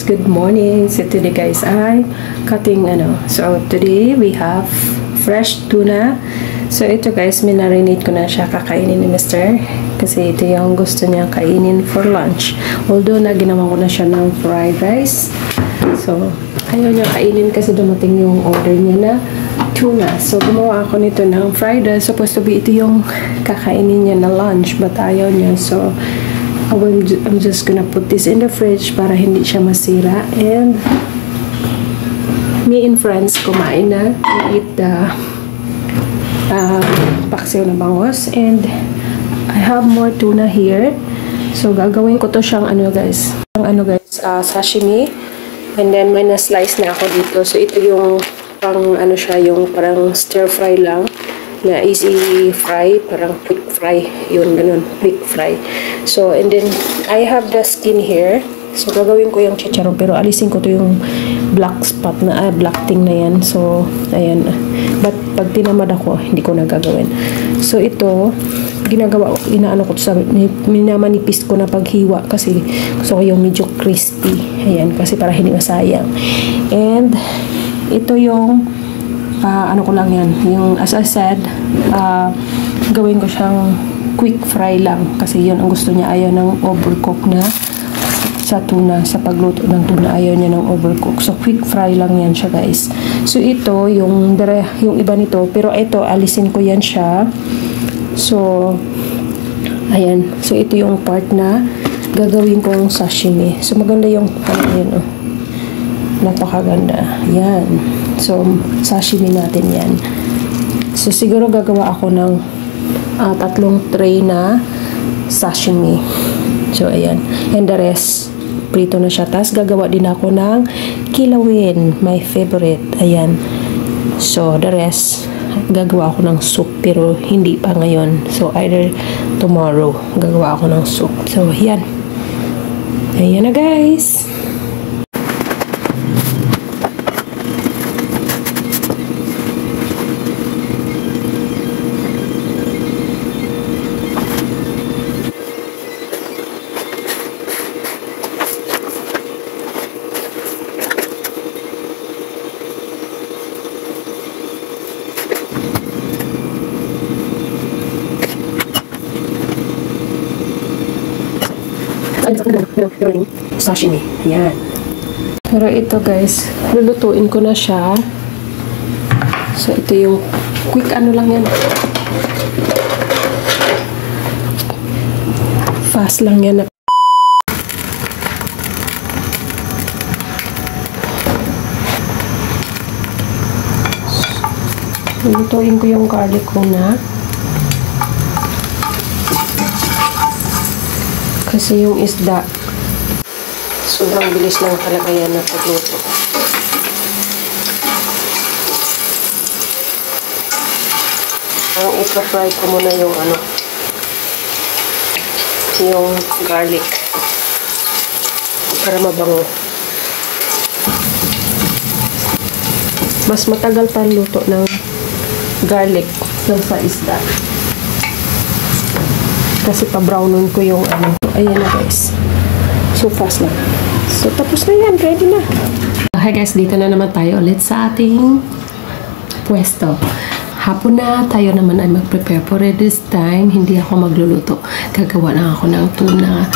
guys, good morning. So today guys ay cutting so today we have fresh tuna. So ito guys, minarinate ko na siya, kakainin ni Mr. kasi ito yung gusto niya kainin for lunch. Although na ginawa ko na siya ng fried rice, so ayaw niya kainin kasi dumating yung order niya na tuna. So gumawa ako nito ng fried rice. Supposed to be ito yung kakainin niya na lunch, but ayaw niya. So I'm just gonna put this in the fridge para hindi siya masira. And me and friends kumain na. We eat the paksiw na bangos. And I have more tuna here. So gagawin ko to siyang sashimi. And then may na-slice na ako dito. So ito yung parang yung parang stir fry lang. Na easy fry, parang quick fry, yun, ganun, quick fry. So, and then, I have the skin here. So, gagawin ko yung chicharon, pero alisin ko to yung black spot na, black thing na yan. So, ayan. But, pag tinamad ako, hindi ko na gagawin. So, ito, inaano ko sa, minamanipis ko na paghiwa kasi gusto ko yung medyo crispy. Ayan, kasi para hindi masayang. And, ito yung ano ko lang yan, yung as I said, gawin ko siyang quick fry lang kasi yun ang gusto niya. Ayaw ng overcook na sa tuna, sa pagluto ng tuna, ayaw niya ng overcook. So quick fry lang yan siya guys. So ito yung iba nito, pero ito alisin ko yan siya. So ayan, so ito yung part na gagawin kong sashimi. So maganda yung yun, napakaganda yan. So, sashimi natin yan. So, siguro gagawa ako ng 3 tray na sashimi. So, ayan. And the rest, prito na siya. Tapos, gagawa din ako ng kilawin. My favorite. Ayan. So, the rest, gagawa ako ng soup. Pero, hindi pa ngayon. So, either tomorrow, gagawa ako ng soup. So, ayan. Ayan na, guys. Sashimi. Ayan. Pero ito guys, lulutuin ko na siya. So ito yung quick lang yan. Fast lang yan. Lulutuin ko yung garlic muna. Kasi yung isda, sobrang bilis lang talaga yan na pagluto. Ang ipra-fry ko muna yung yung garlic para mabango. Mas matagal pa luto ng garlic sa isda. Kasi pa-brownon ko yung ayan na guys. So fast lang. So tapos na yan. Ready na. Hi guys, dito na naman tayo ulit sa ating pwesto. Hapon na. Tayo naman ay mag-prepare for it this time. Hindi ako magluluto. Gagawa na ako ng tuna.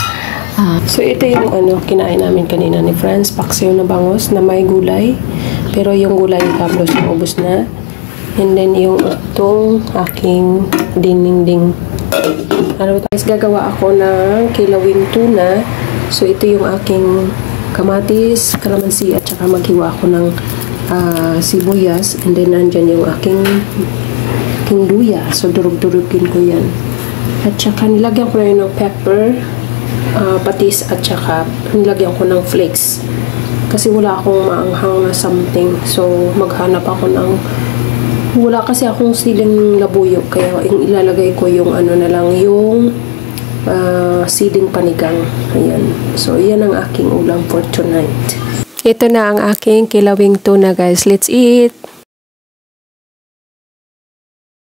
So ito yung kinain namin kanina ni friends. Paksiw na bangos na may gulay. Pero yung gulay kablos na ubos na. And then yung itong aking ding-ding-ding. Guys, gagawa ako ng kilawing tuna. So ito yung aking kamatis, kalamansi, at saka maghiwa ako ng sibuyas. And then nandyan yung aking luya. So durug-durugin ko yan. At saka nilagyan ko na yun ng pepper, patis, at saka nilagyan ko ng flakes. Kasi wala akong maanghang na something. So maghanap ako ng wala kasi akong siling labuyo, kaya yung ilalagay ko yung na lang, yung siling panigang. Ayan. So, yan ang aking ulam for tonight. Ito na ang aking kilawing tuna, guys. Let's eat!